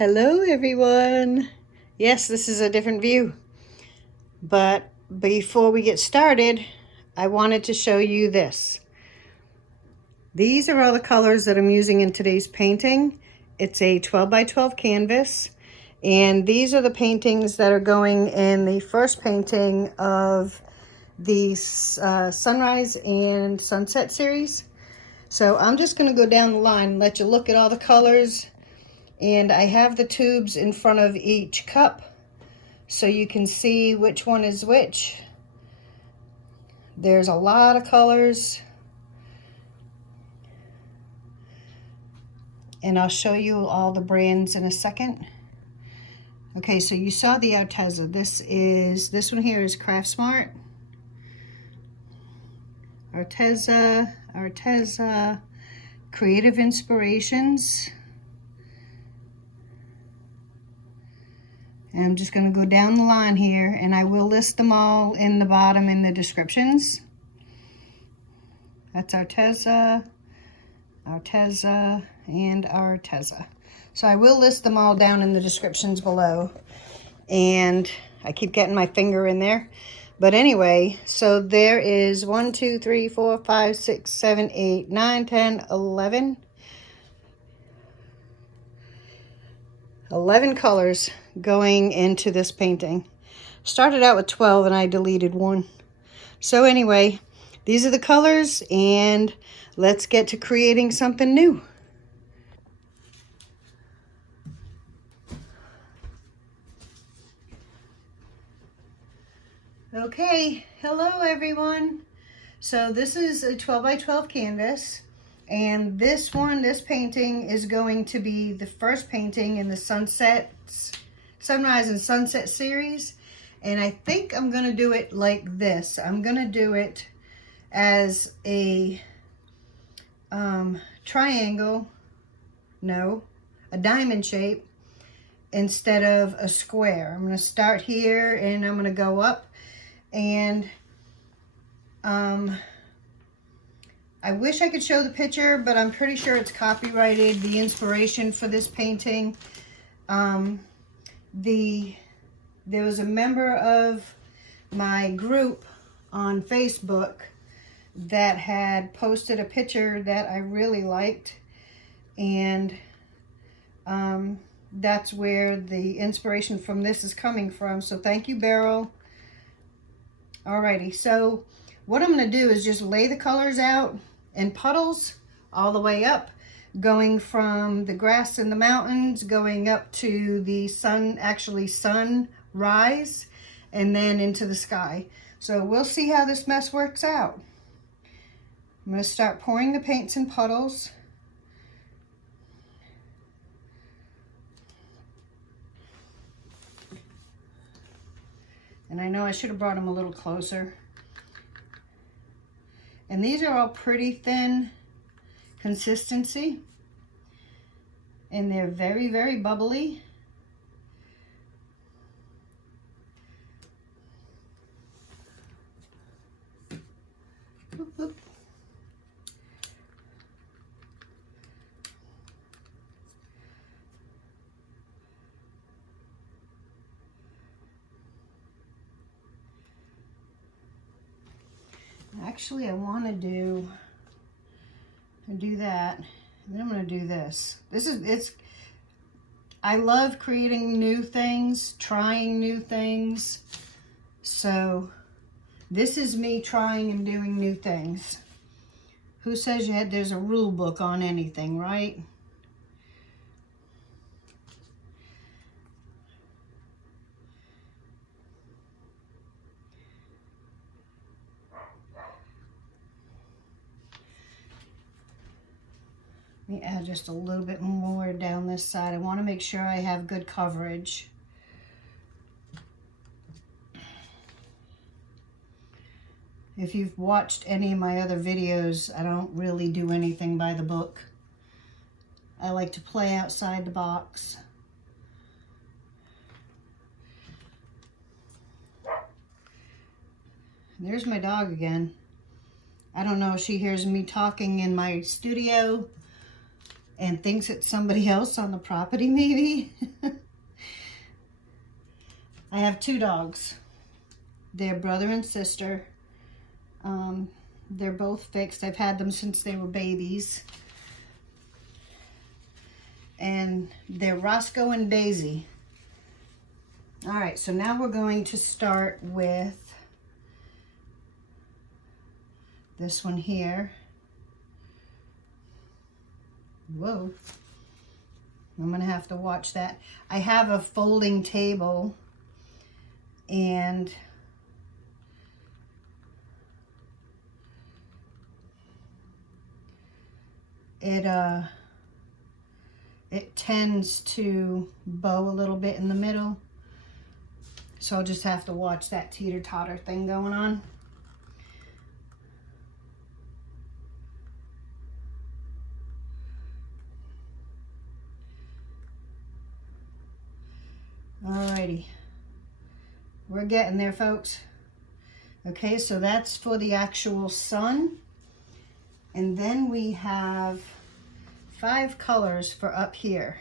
Hello everyone. Yes, this is a different view, but before we get started, I wanted to show you this. These are all the colors that I'm using in today's painting. It's a 12 by 12 canvas, and these are the paintings that are going in the first painting of the sunrise and sunset series. So I'm just going to go down the line and let you look at all the colors. And I have the tubes in front of each cup so you can see which one is which. There's a lot of colors. And I'll show you all the brands in a second. Okay, so you saw the Arteza. This one here is Craft Smart. Arteza, Creative Inspirations. And I'm just going to go down the line here, and I will list them all in the bottom in the descriptions. That's Arteza, and Arteza. So I will list them all down in the descriptions below. And I keep getting my finger in there. But anyway, so there is 1, 2, 3, 4, 5, 6, 7, 8, 9, 10, 11. 11 colors going into this painting. Started out with 12 and I deleted one. So anyway, these are the colors, and let's get to creating something new. Okay, hello everyone. So this is a 12 by 12 canvas. And this painting is going to be the first painting in the sunrise and sunset series. And I think I'm going to do it like this. I'm going to do it as a triangle, no, a diamond shape instead of a square. I'm going to start here and I'm going to go up, and I wish I could show the picture, but I'm pretty sure it's copyrighted, the inspiration for this painting. There was a member of my group on Facebook that had posted a picture that I really liked, and that's where the inspiration from this is coming from. So thank you, Beryl. Alrighty, so what I'm going to do is just lay the colors out in puddles all the way up, going from the grass in the mountains, going up to the sunrise, and then into the sky. So we'll see how this mess works out. I'm going to start pouring the paints in puddles. And I know I should have brought them a little closer. And these are all pretty thin consistency. And they're very, very bubbly. Oop, oop. Actually, I want to do that, and then I'm going to do this. I love creating new things, trying new things. So this is me trying and doing new things. Who says there's a rule book on anything, right? Let me add just a little bit more down this side. I want to make sure I have good coverage. If you've watched any of my other videos, I don't really do anything by the book. I like to play outside the box. There's my dog again. I don't know if she hears me talking in my studio and thinks it's somebody else on the property maybe. I have 2 dogs. They're brother and sister. They're both fixed. I've had them since they were babies. And they're Roscoe and Daisy. All right, so now we're going to start with this one here. Whoa. I'm gonna have to watch that. I have a folding table and it tends to bow a little bit in the middle. So I'll just have to watch that teeter-totter thing going on. Alrighty. We're getting there, folks. Okay, so that's for the actual sun. And then we have 5 colors for up here.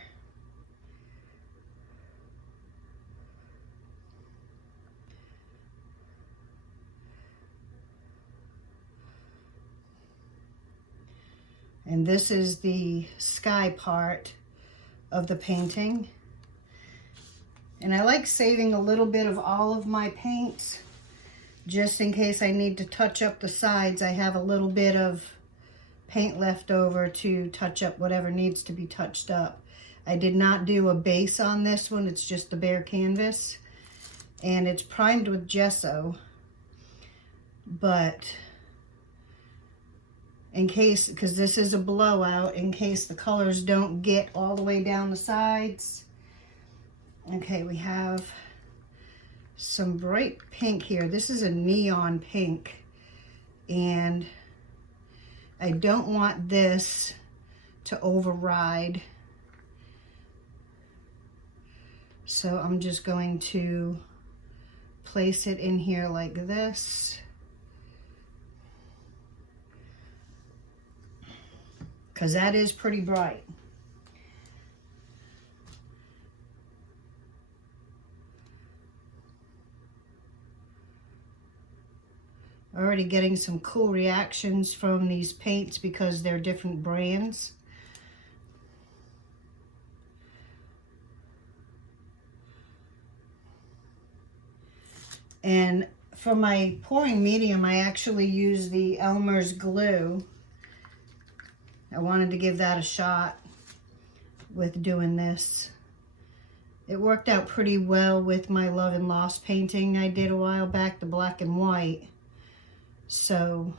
And this is the sky part of the painting. And I like saving a little bit of all of my paints just in case I need to touch up the sides. I have a little bit of paint left over to touch up whatever needs to be touched up. I did not do a base on this one. It's just the bare canvas. And it's primed with gesso. But in case, because this is a blowout, in case the colors don't get all the way down the sides. Okay, we have some bright pink here. This is a neon pink. And I don't want this to override. So I'm just going to place it in here like this. Because that is pretty bright. Already getting some cool reactions from these paints because they're different brands. And for my pouring medium, I actually use the Elmer's glue. I wanted to give that a shot with doing this. It worked out pretty well with my Love and Lost painting I did a while back, the black and white. So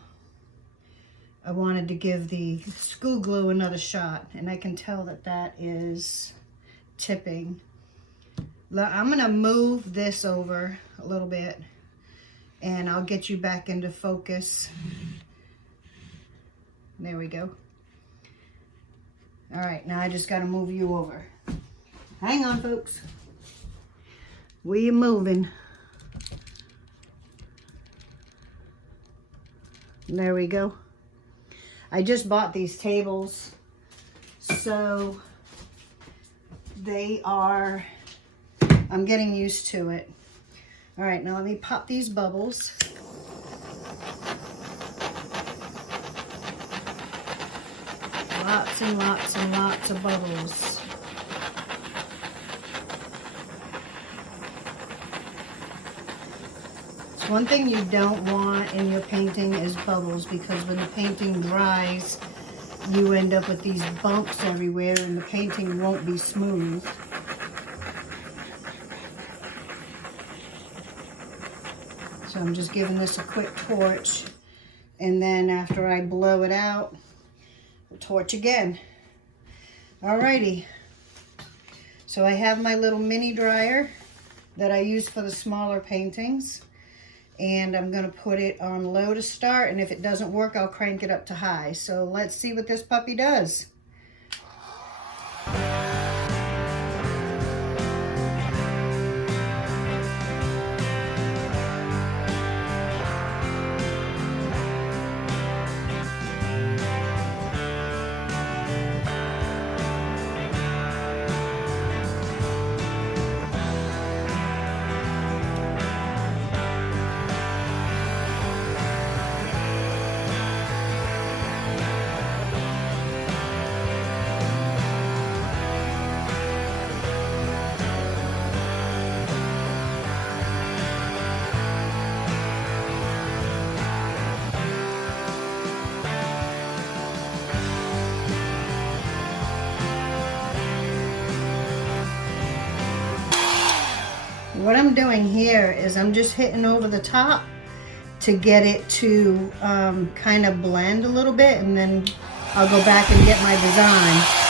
I wanted to give the school glue another shot, and I can tell that that is tipping. I'm gonna move this over a little bit and I'll get you back into focus. There we go. All right, now I just gotta move you over. Hang on, folks. We're moving. There we go. I just bought these tables, so they are, I'm getting used to it. All right, now let me pop these bubbles. Lots and lots and lots of bubbles. So one thing you don't want in your painting is bubbles, because when the painting dries, you end up with these bumps everywhere and the painting won't be smooth. So I'm just giving this a quick torch, and then after I blow it out, I'll torch again. Alrighty. So I have my little mini dryer that I use for the smaller paintings, and I'm going to put it on low to start, and if it doesn't work, I'll crank it up to high. So let's see what this puppy does. What I'm doing here is I'm just hitting over the top to get it to kind of blend a little bit, and then I'll go back and get my design.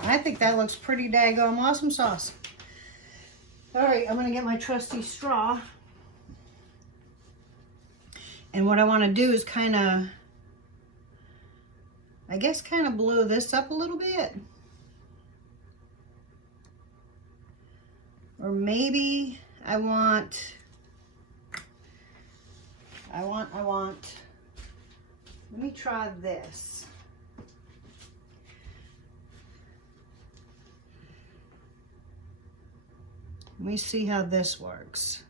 I think that looks pretty daggone awesome sauce. All right, I'm gonna get my trusty straw. And what I wanna do is kind of, I guess kind of blow this up a little bit. Or maybe I want, let me try this. Let me see how this works.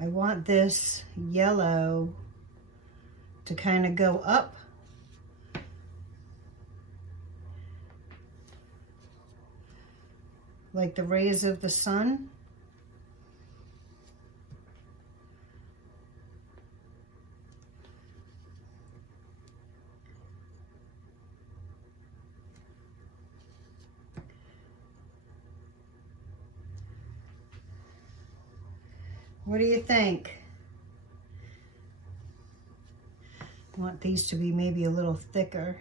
I want this yellow to kind of go up. Like the rays of the sun. What do you think? I want these to be maybe a little thicker.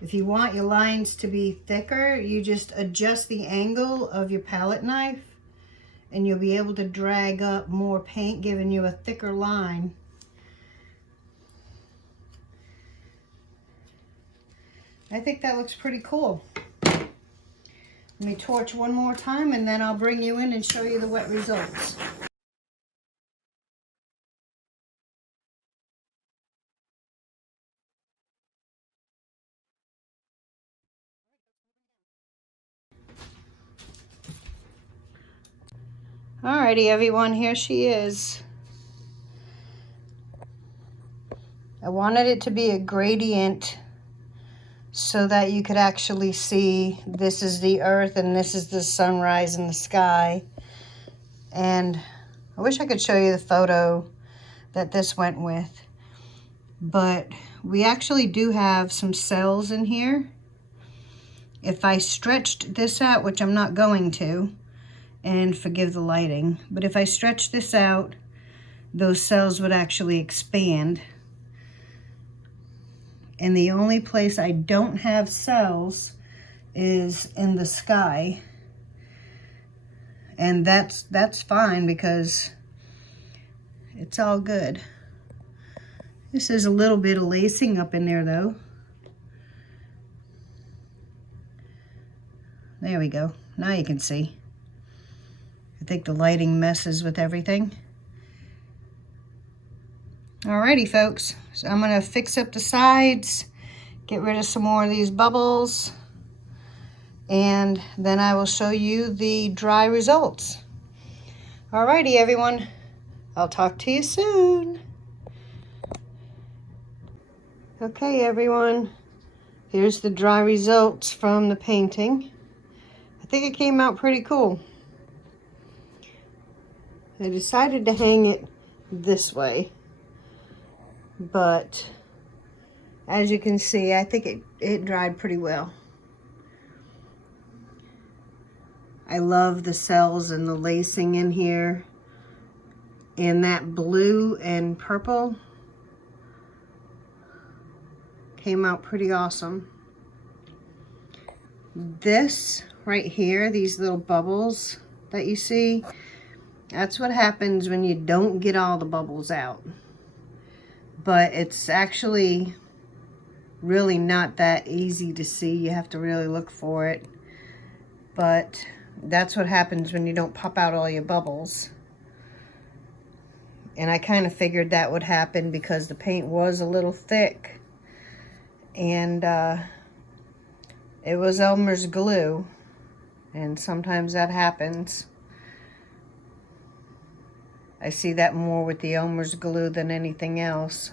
If you want your lines to be thicker, you just adjust the angle of your palette knife and you'll be able to drag up more paint, giving you a thicker line. I think that looks pretty cool. Let me torch one more time and then I'll bring you in and show you the wet results. Alrighty everyone, here she is. I wanted it to be a gradient so that you could actually see this is the earth and this is the sunrise in the sky. And I wish I could show you the photo that this went with, but we actually do have some cells in here. If I stretched this out, which I'm not going to, and forgive the lighting, but if I stretch this out, those cells would actually expand. And the only place I don't have cells is in the sky. And that's fine because it's all good. This is a little bit of lacing up in there though. There we go. Now you can see. I think the lighting messes with everything. Alrighty folks, so I'm gonna fix up the sides, get rid of some more of these bubbles, and then I will show you the dry results. Alrighty everyone, I'll talk to you soon. Okay everyone, here's the dry results from the painting. I think it came out pretty cool. I decided to hang it this way. But as you can see, I think it dried pretty well. I love the cells and the lacing in here. And that blue and purple came out pretty awesome. This right here, these little bubbles that you see, that's what happens when you don't get all the bubbles out. But it's actually really not that easy to see. You have to really look for it. But that's what happens when you don't pop out all your bubbles. And I kind of figured that would happen because the paint was a little thick. And it was Elmer's glue. And sometimes that happens. I see that more with the Elmer's glue than anything else.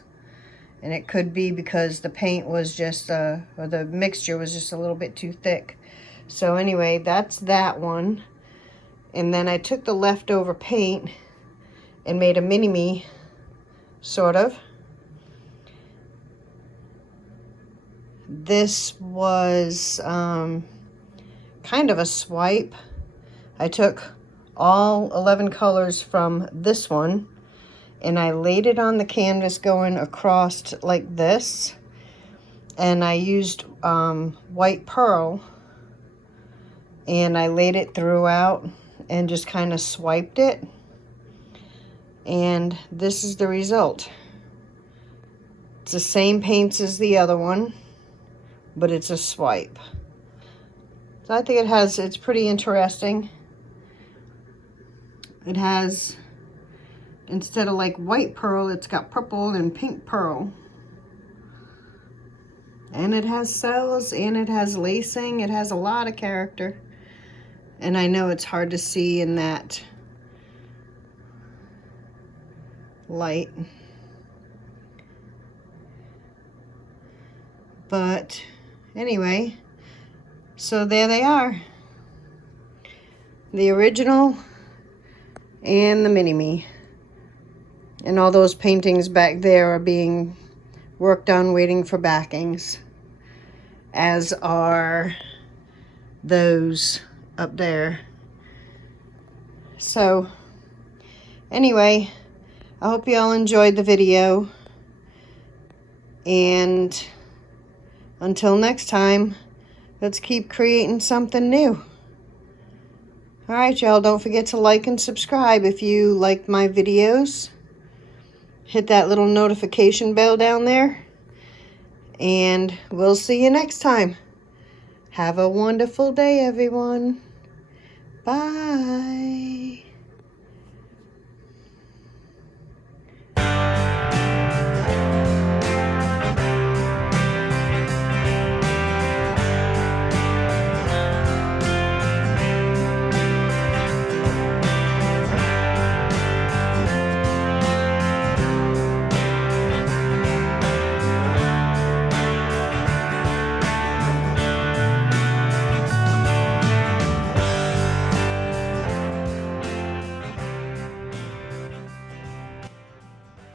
And it could be because the paint was just, or the mixture was just a little bit too thick. So anyway, that's that one. And then I took the leftover paint and made a mini-me, sort of. This was kind of a swipe. I took all 11 colors from this one and I laid it on the canvas going across like this. And I used white pearl and I laid it throughout and just kind of swiped it. And this is the result. It's the same paints as the other one, but it's a swipe. So I think it's pretty interesting. It has, instead of like white pearl, it's got purple and pink pearl. And it has cells and it has lacing. It has a lot of character. And I know it's hard to see in that light. But anyway, so there they are. The original and the mini-me. And all those paintings back there are being worked on, waiting for backings. As are those up there. So anyway, I hope you all enjoyed the video. And until next time, let's keep creating something new. Alright, y'all, don't forget to like and subscribe if you like my videos. Hit that little notification bell down there. And we'll see you next time. Have a wonderful day, everyone. Bye.